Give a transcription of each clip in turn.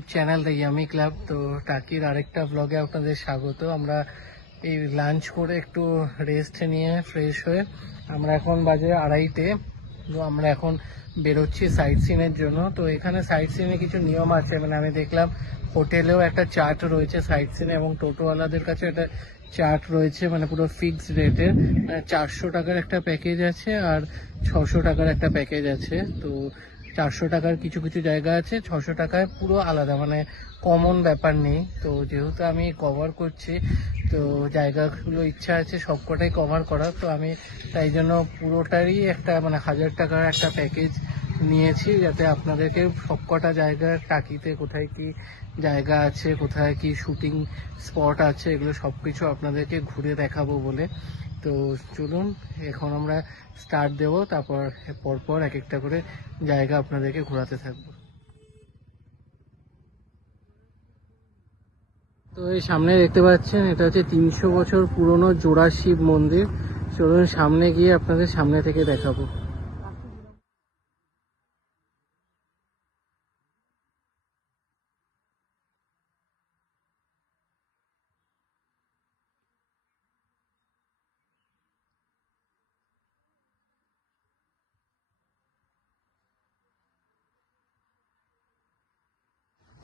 YouTube channel the yummy club. তো টাকির আরেকটা ব্লগে আপনাদের স্বাগত। আমরা এই লাঞ্চ করে একটু রেস্ট নিয়ে ফ্রেশ হয়ে আমরা এখন বাজে 2:30। তো আমরা এখন বেরোচ্ছি সাইট সিনের জন্য। তো এখানে সাইট সিনে কিছু নিয়ম আছে, মানে আমি দেখলাম হোটেলেও একটা চার্ট রয়েছে সাইট সিনে, এবং টোটোওয়ালাদের কাছে একটা চার্ট রয়েছে, মানে পুরো ফিক্সড রেটের। 400 টাকার একটা প্যাকেজ আছে আর 600 টাকার একটা প্যাকেজ আছে। তো 400 টাকার কিছু কিছু জায়গা আছে, 600 টাকায় পুরো আলাদা, মানে কমন ব্যাপার নেই। তো যেহেতু আমি কভার করছি, তো জায়গাগুলো ইচ্ছা আছে সবকটাই কভার করার, তো আমি তাই জন্য পুরোটারই একটা মানে 1000 টাকার একটা প্যাকেজ নিয়েছি, যাতে আপনাদেরকে সবকটা জায়গার টাকিতে কোথায় কি জায়গা আছে, কোথায় কি শুটিং স্পট আছে, এগুলো সব কিছু আপনাদেরকে ঘুরে দেখাবো বলে। তো চলুন এখন আমরা স্টার্ট দেবো, তারপর পরপর এক একটা করে জায়গা আপনাদেরকে ঘোরাতে থাকবো। তো এই সামনে দেখতে পাচ্ছেন, এটা হচ্ছে 300 বছর পুরনো জোড়া শিব মন্দির। চলুন সামনে গিয়ে আপনাদের সামনে থেকে দেখাবো।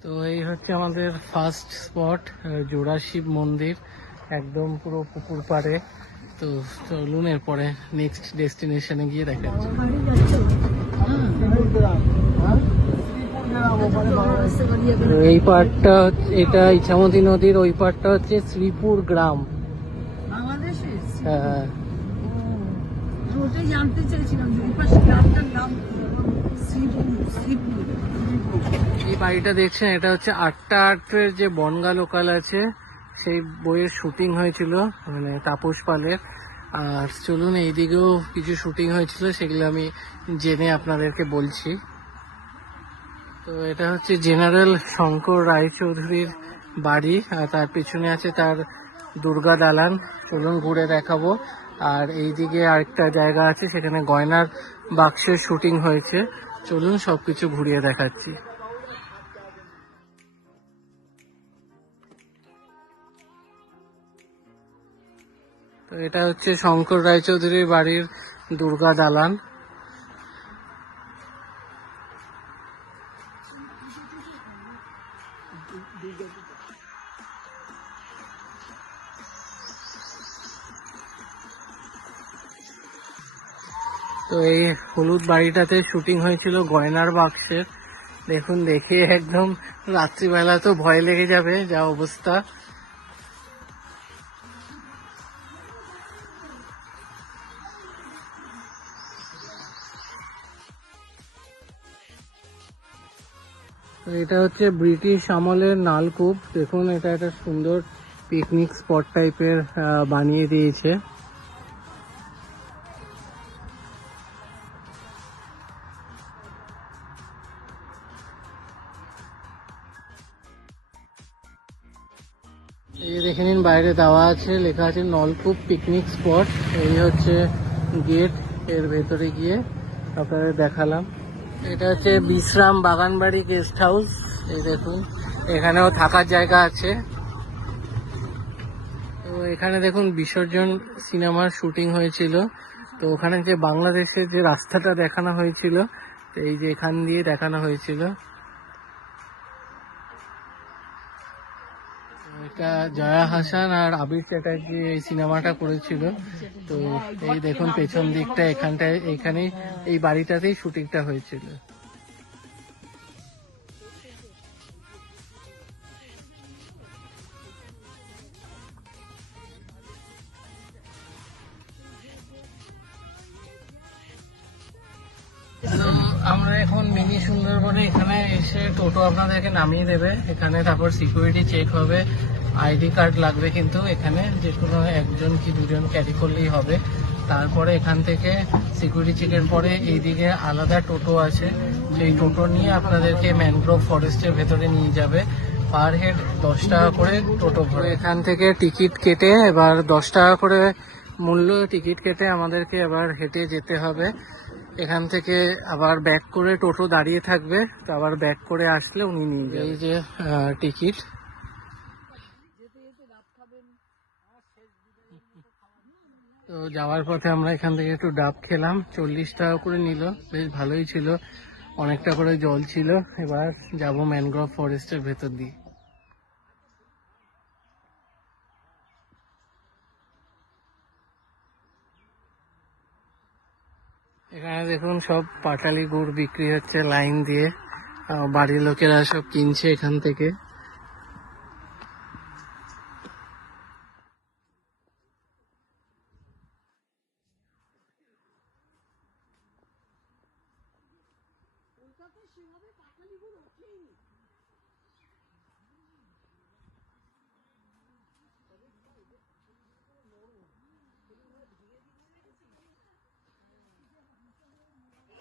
তো এই হচ্ছে আমাদের ফার্স্ট স্পট, জোড়া শিব মন্দির, একদম পুরো পুকুর পাড়ে। তো চলুন এরপরে নেক্সট ডেস্টিনেশনে গিয়ে দেখাচ্ছি। তো এই পার্টটা, এটা ইছামতি নদীর ওই পার্টটা হচ্ছে শ্রীপুর গ্রাম। হ্যাঁ, জানতে চাইছিলাম যে পাশে গ্রামটার নাম শ্রীপুর। এই বাড়িটা দেখছেন, এটা হচ্ছে 8টা-8-এর যে বনগা লোকাল আছে, সেই বইয়ের শুটিং হয়েছিল, মানে তাপস পালের। আর চলুন এইদিকেও কিছু শুটিং হয়েছিল, সেগুলো আমি জেনে আপনাদেরকে বলছি। তো এটা হচ্ছে জেনারেল শঙ্কর রায়চৌধুরীর বাড়ি, আর তার পিছনে আছে তার দুর্গা দালান। চলুন ঘুরে দেখাবো। আর এইদিকে আরেকটা জায়গা আছে, সেখানে গয়নার বাক্সের শুটিং হয়েছে। চলুন সবকিছু ঘুরিয়ে দেখাচ্ছি। তো এটা হচ্ছে শঙ্কর রায়চৌধুরীর বাড়ির দুর্গা দালান। তো এই হলুদ বাড়িটাতে শুটিং হয়েছিল গয়নার বাক্সের। দেখুন, দেখে একদম রাত্রিবেলা তো ভয় লেগে যাবে, যা অবস্থা। তো এটা হচ্ছে ব্রিটিশ আমলের নালকূপ। দেখুন, এটা একটা সুন্দর পিকনিক স্পট টাইপের বানিয়ে দিয়েছে। এই দেখে নিন, বাইরে দেওয়া আছে, লেখা আছে নলকূপ পিকনিক স্পট। এই হচ্ছে গেট, এর ভেতরে গিয়ে আপনাদের দেখালাম। এটা হচ্ছে বিশ্রাম বাগানবাড়ি গেস্ট হাউস। এই দেখুন, এখানেও থাকার জায়গা আছে। তো এখানে দেখুন বিসর্জন সিনেমার শুটিং হয়েছিল। তো ওখানে যে বাংলাদেশের যে রাস্তাটা দেখানো হয়েছিল, তো এই যে এখান দিয়ে দেখানো হয়েছিল। এটা জয়া হাসান আর আবির চ্যাটার্জি এই সিনেমাটা করেছিল। তো এই দেখুন পেছন দিকটা, এখানটায়, এইখানে এই বাড়িটাতেই শুটিংটা হয়েছিল। আমরা এখন মিনি সুন্দরবনে এখানে এসে টোটো আপনাদেরকে নামিয়ে দেবে এখানে, তারপর সিকিউরিটি চেক হবে, আইডি কার্ড লাগবে, কিন্তু এখানে যে কোনো একজন কি দুজন ক্যারি করলেই হবে। তারপরে এখান থেকে সিকিউরিটি চেকের পরে এইদিকে আলাদা টোটো আছে, সেই টোটো নিয়ে আপনাদেরকে ম্যানগ্রোভ ফরেস্টের ভেতরে নিয়ে যাবে। পার হেড 10 টাকা করে টোটো ভরে। এখান থেকে টিকিট কেটে এবার 10 টাকা করে মূল্য টিকিট কেটে আমাদেরকে এবার হেঁটে যেতে হবে এখান থেকে আবার ব্যাক করে টোটো দাঁড়িয়ে থাকবে, তো আবার ব্যাক করে আসলে উনি নিয়ে যাবে। এই যে টিকিট। তো যাওয়ার পথে আমরা এখান থেকে একটু ডাব খেলাম, 40 টাকা করে নিল, বেশ ভালোই ছিল, অনেকটা করে জল ছিল। এবার যাব ম্যানগ্রোভ ফরেস্টের ভেতর দিয়ে। এখানে দেখুন সব পাটালি গুড় বিক্রি হচ্ছে লাইন দিয়ে, বাড়ির লোকেরা সব কিনছে এখান থেকে।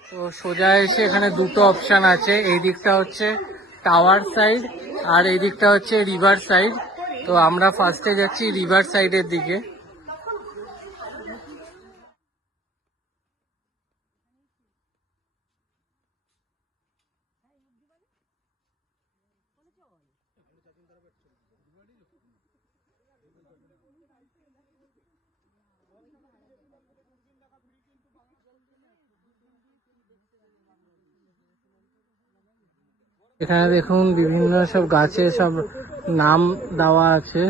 তো সোজা এসে এখানে দুটো অপশন আছে, এই দিকটা হচ্ছে টাওয়ার সাইড আর এই দিকটা হচ্ছে রিভার সাইড। তো আমরা ফার্স্টে যাচ্ছি রিভার সাইডের দিকে। এখানে দেখুন বিভিন্ন সব গাছে সব নাম দেওয়া আছে,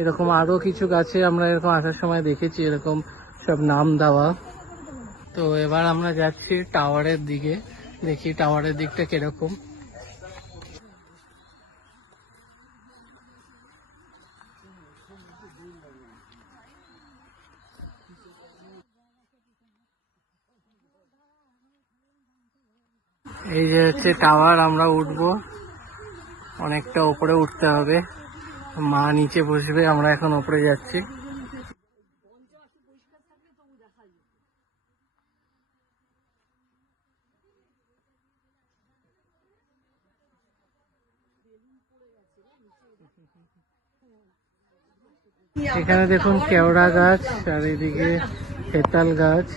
এরকম আরো কিছু গাছে আমরা এরকম আসার সময় দেখেছি এরকম সব নাম দেওয়া। তো এবার আমরা যাচ্ছি টাওয়ারের দিকে, দেখি টাওয়ারের দিকটা কিরকম। এই যে হচ্ছে টাওয়ার, আমরা উঠবো, অনেকটা উপরে উঠতে হবে, মা নিচে বসবে, আমরা এখন উপরে যাচ্ছি। এখানে দেখুন কেওড়া গাছ আর এদিকে হেতাল গাছ।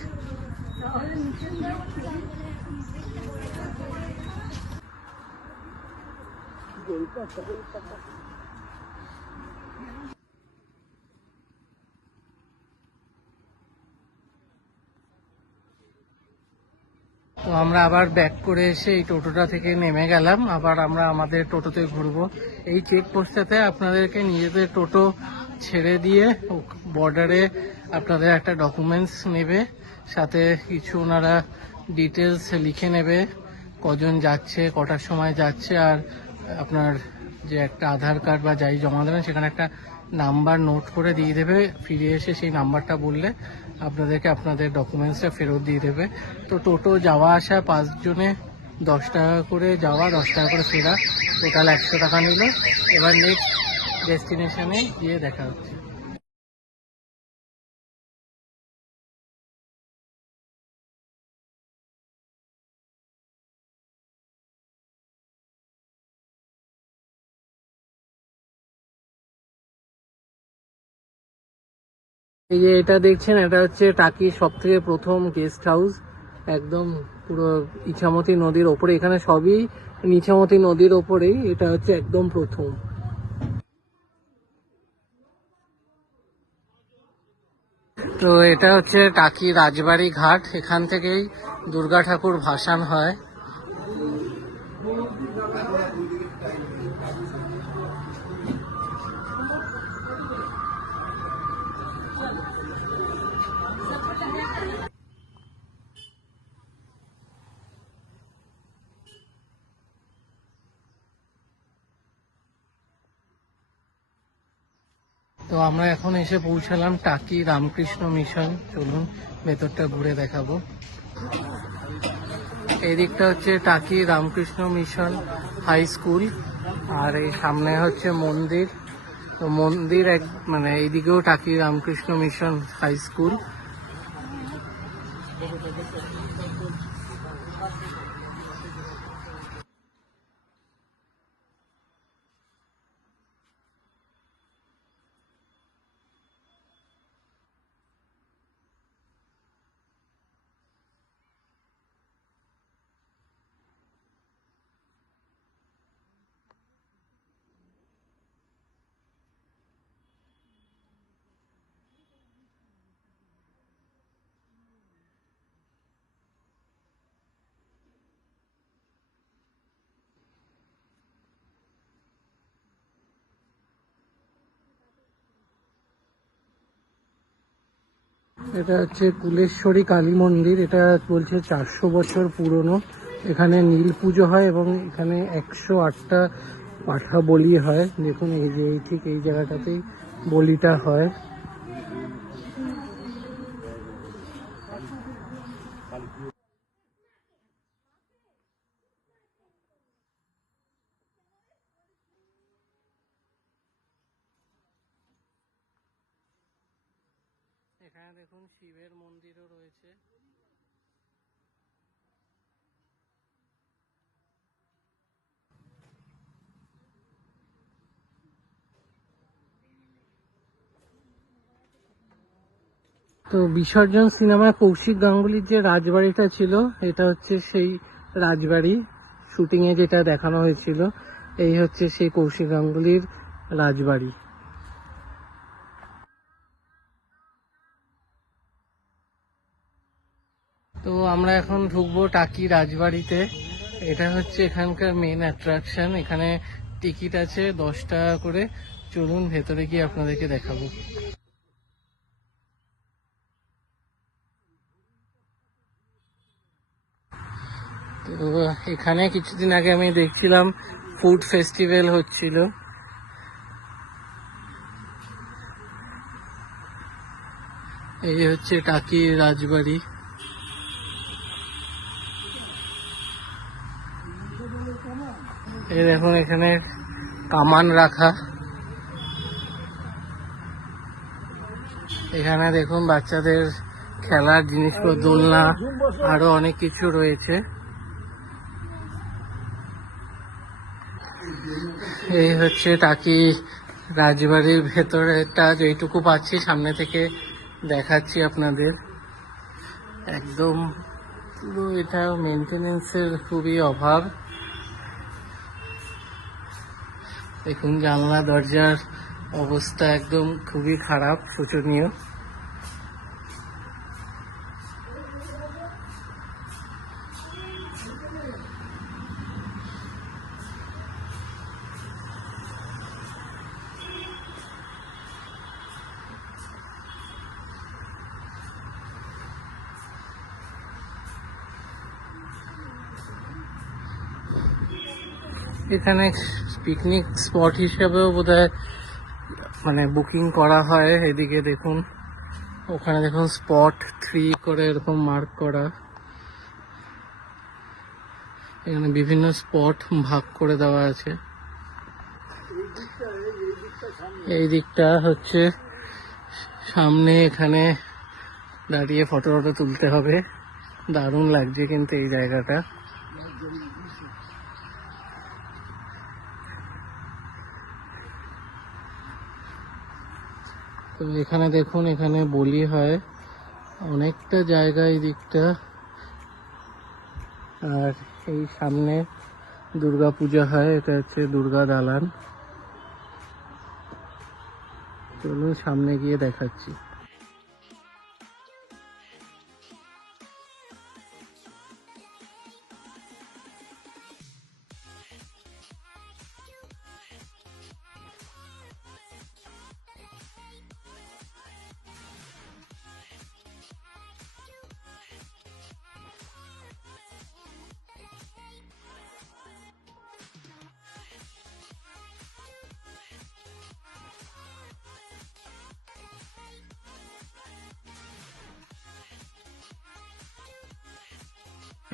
তো আমরা আবার ব্যাক করে এসে এই টোটোটা থেকে নেমে গেলাম, আবার আমরা আমাদের টোটোতে ঘুরবো। এই চেক পোস্টটাতে আপনাদেরকে নিজেদের টোটো ছেড়ে দিয়ে বর্ডারে আপনাদের একটা ডকুমেন্টস নেবে, সাথে কিছু ওনারা ডিটেলস লিখে নেবে, কজন যাচ্ছে, কটার সময় যাচ্ছে, আর আপনার যে একটা আধার কার্ড বা যাই জমা দেবেন সেখানে একটা নাম্বার নোট করে দিয়ে দেবে। ফিরে এসে সেই নাম্বারটা বললে আপনাদেরকে আপনাদের ডকুমেন্টসটা ফেরত দিয়ে দেবে। তো টোটো যাওয়া আসা 5 জনে 10 টাকা করে যাওয়া, 10 টাকা করে ফেরা, টোটাল 100 টাকা নিল। এবার নেক্সট ডেস্টিনেশনে গিয়ে দেখা হচ্ছে। এই যে এটা দেখছেন, এটা হচ্ছে টাকির সব থেকে প্রথম গেস্ট হাউস, একদম পুরো ইছামতি নদীর ওপরে, এখানে সবই ইছামতি নদীর ওপরেই, এটা হচ্ছে একদম প্রথম। তো এটা হচ্ছে টাকি রাজবাড়ি ঘাট, এখান থেকেই দুর্গা ঠাকুর ভাসান হয়। তো আমরা এখন এসে পৌঁছালাম টাকি রামকৃষ্ণ মিশন, চলুন ভেতরটা ঘুরে দেখাবো। এই দিকটা হচ্ছে টাকি রামকৃষ্ণ মিশন হাই স্কুল, আর এই সামনে হচ্ছে মন্দির। তো মন্দির মানে এইদিকেও টাকি রামকৃষ্ণ মিশন হাই স্কুল। এটা হচ্ছে কুলেশ্বরী কালী মন্দির। এটা বলছে 400 বছর পুরনো। এখানে নীল পুজো হয় এবং এখানে 108টা পাঠা বলি হয়। দেখুন এই যে ঠিক এই জায়গাটাতেই বলিটা হয়। এখানে দেখুন শিবের মন্দিরও রয়েছে। তো বিসর্জন সিনেমায় কৌশিক গাঙ্গুলির যে রাজবাড়িটা ছিল, এটা হচ্ছে সেই রাজবাড়ি। শুটিং এ যেটা দেখানো হয়েছিল, এই হচ্ছে সেই কৌশিক গাঙ্গুলির রাজবাড়ি। তো আমরা এখন ঢুকবো টাকি রাজবাড়িতে। এটা হচ্ছে এখানকার মেন অ্যাট্রাকশন। এখানে টিকিট আছে 10 টাকা করে। চলুন ভেতরে গিয়ে আপনাদেরকে দেখাবো। তো এখানে কিছুদিন আগে আমি দেখছিলাম ফুড ফেস্টিভ্যাল হচ্ছিল। এই হচ্ছে টাকি রাজবাড়ি। এই দেখুন এখানে কামান রাখা। এখানে দেখুন বাচ্চাদের খেলার জিনিসপত্র, দোলনা, আরো অনেক কিছু রয়েছে। এই হচ্ছে টাকি রাজবাড়ির ভেতরেটা, যেটুকু পাচ্ছি সামনে থেকে দেখাচ্ছি আপনাদের। একদম পুরো এটা মেনটেনেন্সের খুবই অভাব। দেখুন জানলা দরজার অবস্থা একদম খুবই খারাপ, শোচনীয়। এখানে পিকনিক স্পট হিসেবেও বোধহয় মানে বুকিং করা হয়। এদিকে দেখুন, ওখানে দেখুন স্পট 3 করে এরকম মার্ক করা। এখানে বিভিন্ন স্পট ভাগ করে দেওয়া আছে। এই দিকটা হচ্ছে সামনে, এখানে দাঁড়িয়ে ফটো ফটো তুলতে হবে। দারুণ লাগছে কিন্তু এই জায়গাটা। তো এখানে দেখুন, এখানে বলি হয় অনেকটা জায়গা এই দিকটা। আর এই সামনে দুর্গা পূজা হয়। এটা হচ্ছে দুর্গা দালান। চলুন সামনে গিয়ে দেখাচ্ছি।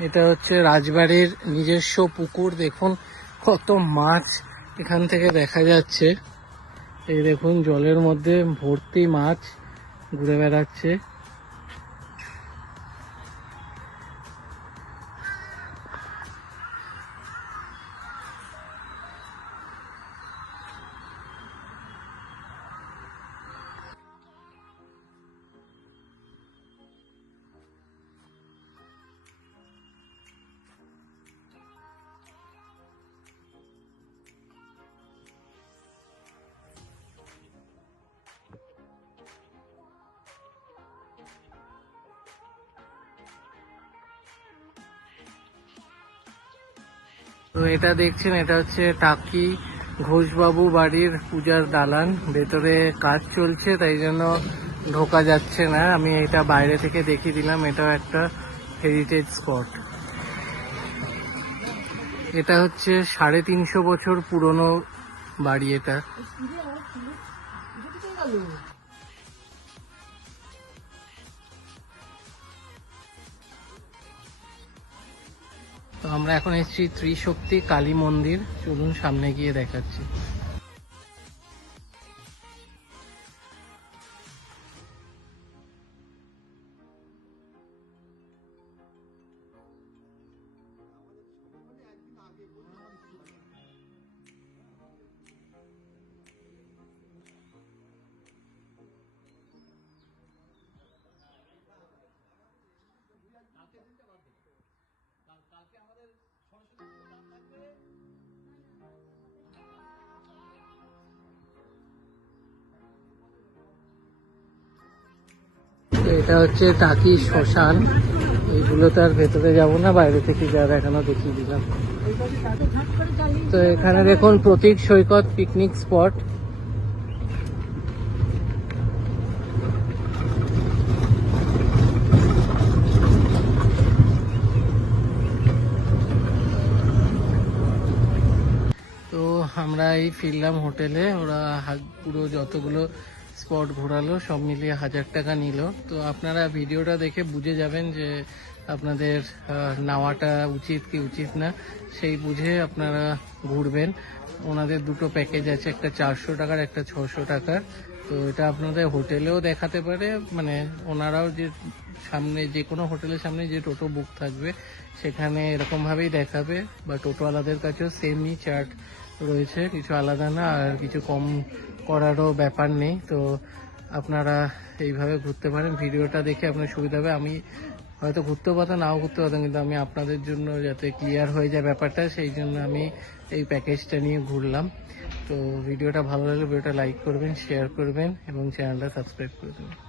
এটা হচ্ছে রাজবাড়ির নিজস্ব পুকুর। দেখুন কত মাছ এখান থেকে দেখা যাচ্ছে। এই দেখুন জলের মধ্যে ভর্তি মাছ ঘুরে বেড়াচ্ছে। তো এটা দেখছেন, এটা হচ্ছে টাকি ঘোষবাবু বাড়ির পূজার দালান। ভেতরে কাজ চলছে, তাই জন্য ঢোকা যাচ্ছে না, আমি এটা বাইরে থেকে দেখিয়ে দিলাম। এটাও একটা হেরিটেজ স্পট। এটা হচ্ছে 350 বছর পুরনো বাড়ি এটা। তো আমরা এখন এসেছি ত্রিশক্তি কালী মন্দির, চলুন সামনে গিয়ে দেখাচ্ছি। তো এটা হচ্ছে টাকি শ্মশান। এইগুলো তার ভেতরে যাব না, বাইরে থেকে যা দেখানো দেখিয়ে দিলাম। তো এখানে দেখুন প্রতীক সৈকত পিকনিক স্পট। তো আমরা এই ফিরলাম হোটেলে। ওরা পুরো যতগুলো স্পট ঘোরালো সব মিলিয়ে 1000 টাকা নিল। তো আপনারা ভিডিওটা দেখে বুঝে যাবেন যে আপনাদের নেওয়াটা উচিত কি উচিত না, সেই বুঝে আপনারা ঘুরবেন। ওনাদের দুটো প্যাকেজ আছে, একটা 400 টাকার, একটা 600 টাকার। তো এটা আপনাদের হোটেলেও দেখাতে পারে, মানে ওনারাও যে সামনে যে কোনো হোটেলের সামনে যে টোটো বুক থাকবে সেখানে এরকমভাবেই দেখাবে, বা টোটোওয়ালাদের কাছেও সেমই চার্ট রয়েছে, কিছু আলাদা না আর কিছু কম করারও ব্যাপার নেই। তো আপনারা এইভাবে ঘুরতে পারেন। ভিডিওটা দেখে আপনার সুবিধা হবে। আমি হয়তো ঘুরতেও পারতাম, নাও ঘুরতে পারতাম, কিন্তু আমি আপনাদের জন্য যাতে ক্লিয়ার হয়ে যায় ব্যাপারটা, সেই জন্য আমি এই প্যাকেজটা নিয়ে ঘুরলাম। তো ভিডিওটা ভালো লাগলে ভিডিওটা লাইক করবেন, শেয়ার করবেন এবং চ্যানেলটা সাবস্ক্রাইব করে দেবেন।